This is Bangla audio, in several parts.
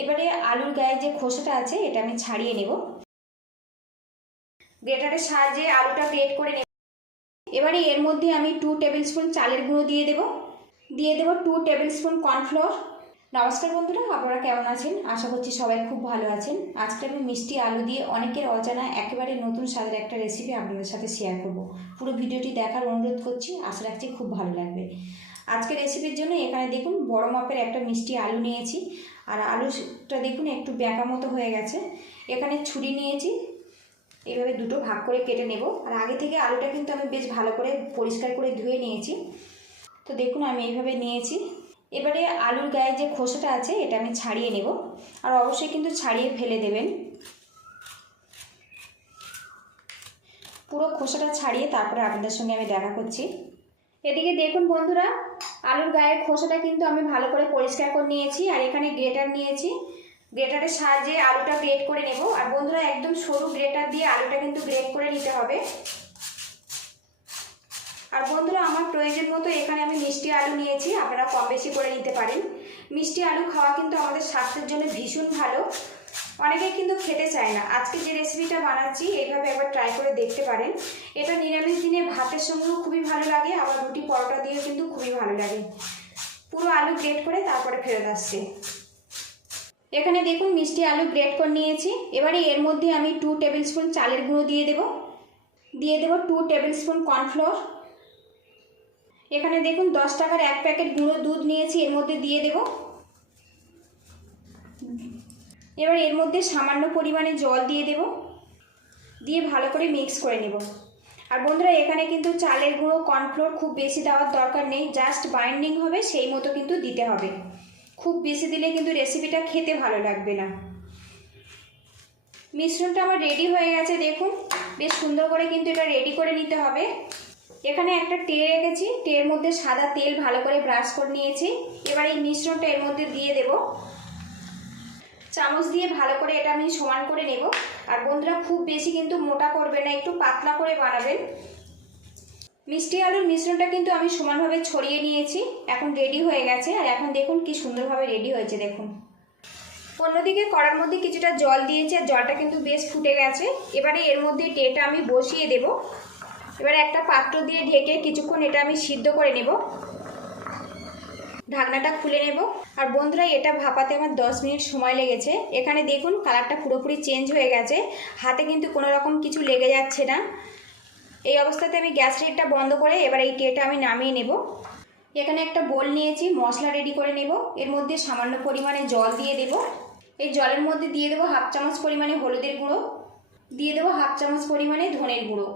এবারে আলুর গায়ে যে খোসাটা আছে এটা আমি ছাড়িয়ে নেব। গ্রেটারের সাহায্যে আলুটা গ্রেট করে নেব। এবারে এর মধ্যে আমি 2 টেবিল স্পুন চালের গুঁড়ো দিয়ে দেব 2 টেবিল স্পুন কর্নফ্লোর। নমস্কার বন্ধুরা, আপনারা কেমন আছেন? আশা করছি সবাই খুব ভালো আছেন। আজকে আমি মিষ্টি আলু দিয়ে অনেকের অজানা একেবারে নতুন স্বাদের একটা রেসিপি আপনাদের সাথে শেয়ার করব। পুরো ভিডিওটি দেখার অনুরোধ করছি, আশা রাখছি খুব ভালো লাগবে। আজকে রেসিপির জন্য এখানে দেখুন বড় মাপের একটা মিষ্টি আলু নিয়েছি, আর আলুটা দেখুন একটু ব্যাকা মতো হয়ে গেছে। এখানে ছুরি নিয়েছি, এইভাবে দুটো ভাগ করে কেটে নেব। আর আগে থেকে আলুটা কিন্তু আমি বেশ ভালো করে পরিষ্কার করে ধুয়ে নিয়েছি। তো দেখুন আমি এইভাবে নিয়েছি। এবারে আলুর গায়ে যে খোসাটা আছে এটা আমি ছাড়িয়ে নেব, আর অবশ্যই কিন্তু ছাড়িয়ে ফেলে দেবেন। পুরো খোসাটা ছাড়িয়ে তারপরে আপনাদের সঙ্গে আমি দেখা করছি। এদিকে দেখুন বন্ধুরা, আলুর গায়ের খোসাটা কিন্তু আমি ভালো করে পরিষ্কার করে নিয়েছি, আর এখানে গ্রেটার নিয়েছি। গ্রেটারের সাহায্যে আলুটা গ্রেট করে নেব। আর বন্ধুরা, একদম সরু গ্রেটার দিয়ে আলুটা কিন্তু গ্রেট করে নিতে হবে। আর বন্ধুরা, আমার প্রয়োজন মতো এখানে আমি মিষ্টি আলু নিয়েছি, আপনারা কম বেশি করে নিতে পারেন। মিষ্টি আলু খাওয়া কিন্তু আমাদের স্বাস্থ্যের জন্য ভীষণ ভালো। অনেকেই কিন্তু খেতে চায় না। আজকে যে রেসিপিটা বানাচ্ছি এইভাবে একবার ট্রাই করে দেখতে পারেন। এটা নিরামিষ দিনে ভাতের সঙ্গেও খুবই ভালো লাগে, আবার রুটি পরোটা দিয়েও কিন্তু খুবই ভালো লাগে। পুরো আলু গ্রেট করে তারপরে ফেরত আসছে। এখানে দেখুন মিষ্টি আলু গ্রেট করে নিয়েছি। এবারে এর মধ্যে আমি 2 টেবিল স্পুন চালের গুঁড়ো দিয়ে দেব 2 টেবিল স্পুন কর্নফ্লোর। এখানে দেখুন 10 টাকার 1 প্যাকেট গুঁড়ো দুধ নিয়েছি, এর মধ্যে দিয়ে দেব। এবার এর মধ্যে সামান্য পরিমাণে জল দিয়ে দেব, দিয়ে ভালো করে মিক্স করে নেব। আর বন্ধুরা, এখানে কিন্তু চালের গুঁড়ো কর্নফ্লোর খুব বেশি দেওয়ার দরকার নেই, জাস্ট বাইন্ডিং হবে সেই মতো কিন্তু দিতে হবে। খুব বেশি দিলে কিন্তু রেসিপিটা খেতে ভালো লাগবে না। মিশ্রণটা আমার রেডি হয়ে গেছে, দেখুন বেশ সুন্দর করে কিন্তু এটা রেডি করে নিতে হবে। এখানে একটা ট্রে রেখেছি, ট্রের মধ্যে সাদা তেল ভালো করে ব্রাশ করে নিয়েছি। এবার এই মিশ্রণটা এর মধ্যে দিয়ে দেব। চামচ দিয়ে ভালো করে এটা আমি সমান করে নেব। আর বন্ধুরা, খুব বেশি কিন্তু মোটা করবে না, একটু পাতলা করে বানাবেন। মিষ্টি আলুর মিশ্রণটা কিন্তু আমি সমানভাবে ছড়িয়ে নিয়েছি, এখন রেডি হয়ে গেছে। আর এখন দেখুন কি সুন্দরভাবে রেডি হয়েছে। দেখুন অন্যদিকে কড়ার মধ্যে কিছুটা জল দিয়েছি, আর জলটা কিন্তু বেশ ফুটে গেছে। এবারে এর মধ্যে ট্রেটা আমি বসিয়ে দেব। এবারে একটা পাত্র দিয়ে ঢেকে কিছুক্ষণ এটা আমি সিদ্ধ করে নেব। ঢাকনাটা খুলে নেব। আর বন্ধুরা, এটা ভাপাতে আমার 10 মিনিট সময় লেগেছে। এখানে দেখুন কালারটা পুরোপুরি চেঞ্জ হয়ে গেছে, হাতে কিন্তু কোনো রকম কিছু লেগে যাচ্ছে না। এই অবস্থাতে আমি গ্যাস রেটটা বন্ধ করে এবার এই ট্রেটা আমি নামিয়ে নেব। এখানে একটা বোল নিয়েছি, মশলা রেডি করে নেব। এর মধ্যে সামান্য পরিমাণে জল দিয়ে দেব। এই জলের মধ্যে দিয়ে দেবো 1/2 চামচ পরিমাণে হলুদের গুঁড়ো, দিয়ে দেবো 1/2 চামচ পরিমাণে ধনের গুঁড়ো,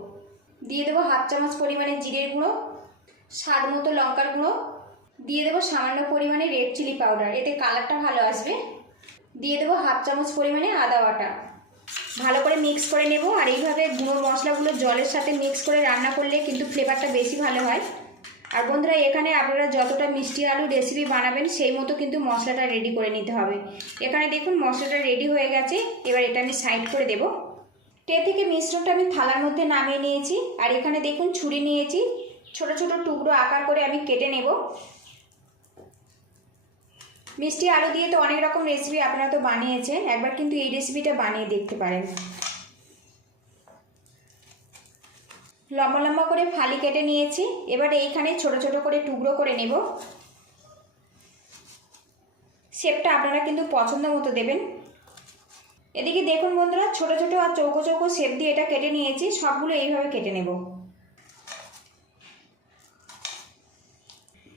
দিয়ে দেবো 1/2 চামচ পরিমাণে জিরের গুঁড়ো, স্বাদ মতো লঙ্কার গুঁড়ো, দিয়ে দেবো সামান্য পরিমাণে রেড চিলি পাউডার, এতে কালারটা ভালো আসবে। দিয়ে দেবো 1/2 চামচ পরিমাণে আদা বাটা। ভালো করে মিক্স করে নেব। আর এইভাবে গুঁড়ো মশলাগুলো জলের সাথে মিক্স করে রান্না করলে কিন্তু ফ্লেভারটা বেশি ভালো হয়। আর বন্ধুরা, এখানে আপনারা যতটা মিষ্টি আলু রেসিপি বানাবেন সেই মতো কিন্তু মশলাটা রেডি করে নিতে হবে। এখানে দেখুন মশলাটা রেডি হয়ে গেছে। এবার এটা আমি সাইড করে দেব। ট্রে থেকে মিশ্রণটা আমি থালার মধ্যে নামিয়ে নিয়েছি। আর এখানে দেখুন ছুরি নিয়েছি, ছোট ছোট টুকরো আকার করে আমি কেটে নেব। মিষ্টি আলু দিয়ে তো অনেক রকম রেসিপি আপনারা তো বানিয়েছেন, একবার কিন্তু এই রেসিপিটা বানিয়ে দেখতে পারেন। লম্বা লম্বা করে ফালি কেটে নিয়েছি। এবার এইখানে ছোট ছোট করে টুকরো করে নেব। শেপটা আপনারা কিন্তু পছন্দ মতো দেবেন। এদিকে দেখুন বন্ধুরা, ছোট ছোট আর চৌকো চৌকো শেপ দিয়ে এটা কেটে নিয়েছি। সবগুলো এইভাবে কেটে নেব।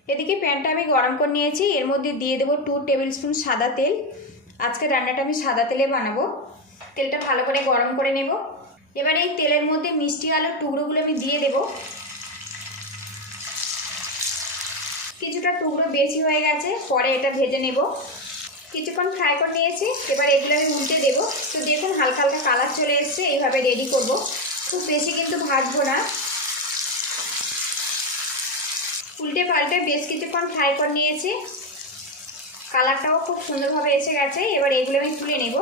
এদিকে প্যানটা আমি গরম করে নিয়েছি, এর মধ্যে দিয়ে দেবো 2 টেবিল স্পুন সাদা তেল। আজকে রান্নাটা আমি সাদা তেলে বানাবো। তেলটা ভালো করে গরম করে নেব। এবার এই তেলের মধ্যে মিষ্টি আলুর টুকরোগুলো আমি দিয়ে দেব। কিছুটা টুকরো বেশি হয়ে গেছে, পরে এটা ভেজে নেব। কিছুক্ষণ ফ্রাই করে নিয়েছি, এবার এগুলো আমি উল্টে দেবো। তো দেখুন হালকা হালকা কালার চলে এসছে, এইভাবে রেডি করব। খুব বেশি কিন্তু ভাজবো না। উল্টে পাল্টে বেশ কিছুক্ষণ ফ্রাই করে নিয়েছি, কালারটাও খুব সুন্দরভাবে এসে গেছে। এবার এগুলো আমি তুলে নেব।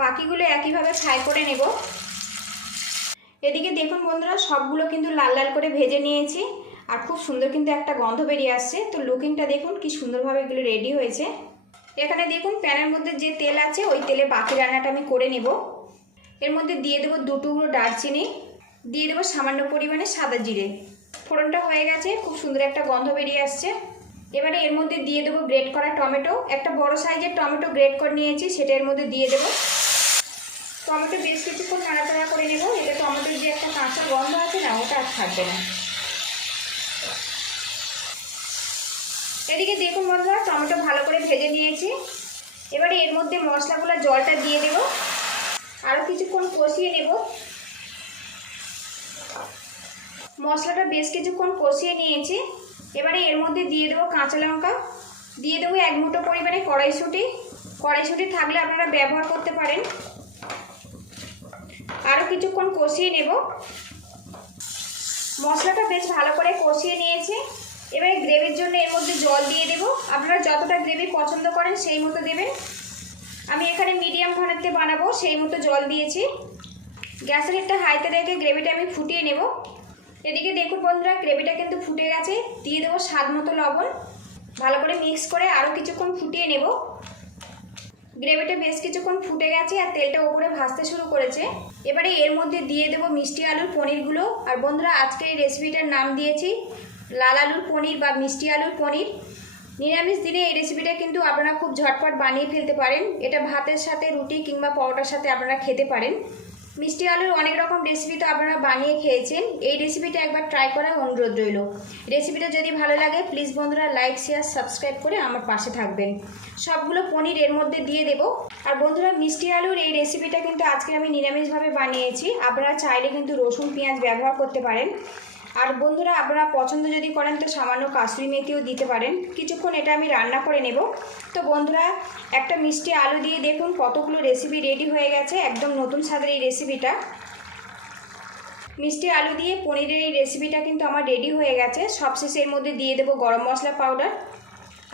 বাকিগুলো একইভাবে ফ্রাই করে নেব। এদিকে দেখুন বন্ধুরা, সবগুলো কিন্তু লাল লাল করে ভেজে নিয়েছি। আর খুব সুন্দর কিন্তু একটা গন্ধ বেরিয়ে আসছে। তো লুকিংটা দেখুন কি সুন্দরভাবে এগুলো রেডি হয়েছে। এখানে দেখুন প্যানের মধ্যে যে তেল আছে ওই তেলে বাকি রান্নাটা আমি করে নেব। এর মধ্যে দিয়ে দেবো 2 টুকরো দারচিনি, দিয়ে দেবো সামান্য পরিমাণে সাদা জিরে। ফোড়নটা হয়ে গেছে, খুব সুন্দর একটা গন্ধ বেরিয়ে আসছে। এবারে এর মধ্যে দিয়ে দেবো গ্রেট করা টমেটো। একটা বড় সাইজের টমেটো গ্রেট করে নিয়েছি, সেটা এর মধ্যে দিয়ে দেবো। টমেটো বেশ কিছুক্ষণ নাড়াচাড়া করে নেব, এতে টমেটোর যে একটা কাঁচা গন্ধ আছে না, ওটা আর থাকবে না। এদিকে দেখুন বন্ধুরা, টমেটো ভালো করে ভেজে নিয়েছি। এবারে এর মধ্যে মশলাগুলো জলটা দিয়ে দেব, আরও কিছুক্ষণ কষিয়ে নেব। মশলাটা বেশ কিছুক্ষণ কষিয়ে নিয়েছি। এবারে এর মধ্যে দিয়ে দেবো কাঁচা লঙ্কা, দিয়ে দেবো 1 মুঠো পরিমাণে কড়াইশুঁটি। কড়াইশুঁটি থাকলে আপনারা ব্যবহার করতে পারেন। আরও কিছুক্ষণ কষিয়ে নেব। মশলাটা বেশ ভালো করে কষিয়ে নিয়েছি। এবারে গ্রেভির জন্য এর মধ্যে জল দিয়ে দেব। আপনারা যতটা গ্রেভি পছন্দ করেন সেই মতো দেবেন। আমি এখানে মিডিয়াম ঘনত্বে বানাবো, সেই মতো জল দিয়েছি। গ্যাসের একটা হাইতে রেখে গ্রেভিটা আমি ফুটিয়ে নেব। এদিকে দেখুন বন্ধুরা, গ্রেভিটা কিন্তু ফুটে গেছে। দিয়ে দেবো স্বাদ মতো লবণ। ভালো করে মিক্স করে আরও কিছুক্ষণ ফুটিয়ে নেব। গ্রেভিটা বেশ কিছুক্ষণ ফুটে গেছে আর তেলটা উপরে ভাজতে শুরু করেছে। এবারে এর মধ্যে দিয়ে দেবো মিষ্টি আলুর পনিরগুলো। আর বন্ধুরা, আজকে এই রেসিপিটার নাম দিয়েছি লাল আলুর পনির বা মিষ্টি আলুর পনির। নিরামিষ দিনে এই রেসিপিটা কিন্তু আপনারা খুব ঝটপট বানিয়ে ফেলতে পারেন। এটা ভাতের সাথে, রুটি কিংবা পরোটার সাথে আপনারা খেতে পারেন। মিষ্টি আলুর অনেক রকম রেসিপি তো আপনারা বানিয়ে খেয়েছেন, এই রেসিপিটা একবার ট্রাই করার অনুরোধ রইল। রেসিপিটা যদি ভালো লাগে প্লিজ বন্ধুরা লাইক, শেয়ার, সাবস্ক্রাইব করে আমার পাশে থাকবেন। সবগুলো পনির এর মধ্যে দিয়ে দেব। আর বন্ধুরা, মিষ্টি আলুর এই রেসিপিটা কিন্তু আজকে আমি নিরামিষভাবে বানিয়েছি। আপনারা চাইলে কিন্তু রসুন পেঁয়াজ ব্যবহার করতে পারেন। আর বন্ধুরা, আপনারা পছন্দ যদি করেন তো সামান্য কাসুরি মেথিও দিতে পারেন। কিছুক্ষণ এটা আমি রান্না করে নেব। তো বন্ধুরা, একটা মিষ্টি আলু দিয়ে দেখুন কতগুলো রেসিপি রেডি হয়ে গেছে। একদম নতুন স্বাদের এই রেসিপিটা, মিষ্টি আলু দিয়ে পনিরের এই রেসিপিটা কিন্তু আমার রেডি হয়ে গেছে। সবশেষে এর মধ্যে দিয়ে দেবো গরম মশলা পাউডার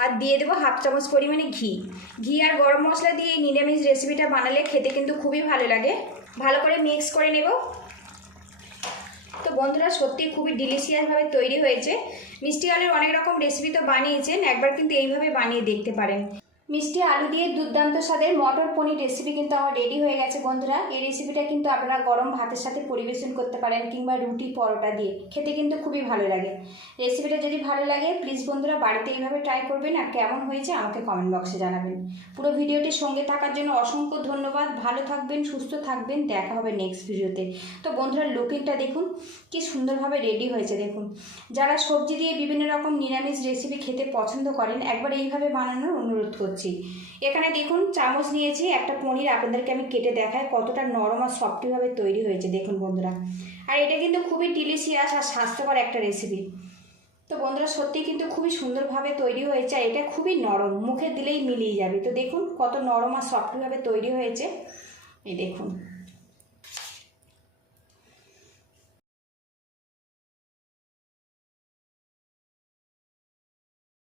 আর দিয়ে দেবো 1/2 চামচ পরিমাণে ঘি আর গরম মশলা দিয়ে এই নিরামিষ রেসিপিটা বানালে খেতে কিন্তু খুবই ভালো লাগে। ভালো করে মিক্স করে নেব। তো বন্ধুরা, সত্যি খুবই ডিলিশিয়াসভাবে তৈরি হয়েছে। মিষ্টি আলুর অনেক রকম রেসিপি তো বানিয়েছেন, একবার কিন্তু এইভাবে বানিয়ে দেখতে পারেন। মিষ্টি আলু দিয়ে দুর্দান্ত স্বাদের মটর পনির রেসিপি কিন্তু আমার রেডি হয়ে গেছে বন্ধুরা। এই রেসিপিটা কিন্তু আপনারা গরম ভাতের সাথে পরিবেশন করতে পারেন কিংবা রুটি পরোটা দিয়ে খেতে কিন্তু খুবই ভালো লাগে। রেসিপিটা যদি ভালো লাগে প্লিজ বন্ধুরা বাড়িতে এইভাবে ট্রাই করবেন। আর কেমন হয়েছে আমাকে কমেন্ট বক্সে জানাবেন। পুরো ভিডিওটির সঙ্গে থাকার জন্য অসংখ্য ধন্যবাদ। ভালো থাকবেন, সুস্থ থাকবেন, দেখা হবে নেক্সট ভিডিওতে। তো বন্ধুরা, লুকিংটা দেখুন কি সুন্দরভাবে রেডি হয়েছে। দেখুন, যারা সবজি দিয়ে বিভিন্ন রকম নিরামিষ রেসিপি খেতে পছন্দ করেন একবার এইভাবে বানানোর অনুরোধ করছি। এখানে দেখুন চামচ নিয়েছি, একটা পনির আপনাদেরকে আমি কেটে দেখাই কতটা নরম আর সফটভাবে তৈরি হয়েছে। দেখুন বন্ধুরা, আর এটা কিন্তু খুবই ডিলিশিয়াস আর স্বাস্থ্যকর একটা রেসিপি। তো বন্ধুরা, সত্যি কিন্তু খুবই সুন্দরভাবে তৈরি হয়েছে। আর এটা খুবই নরম, মুখে দিলেই মিলিয়ে যাবে। তো দেখুন কত নরম আর সফটভাবে তৈরি হয়েছে, এই দেখুন।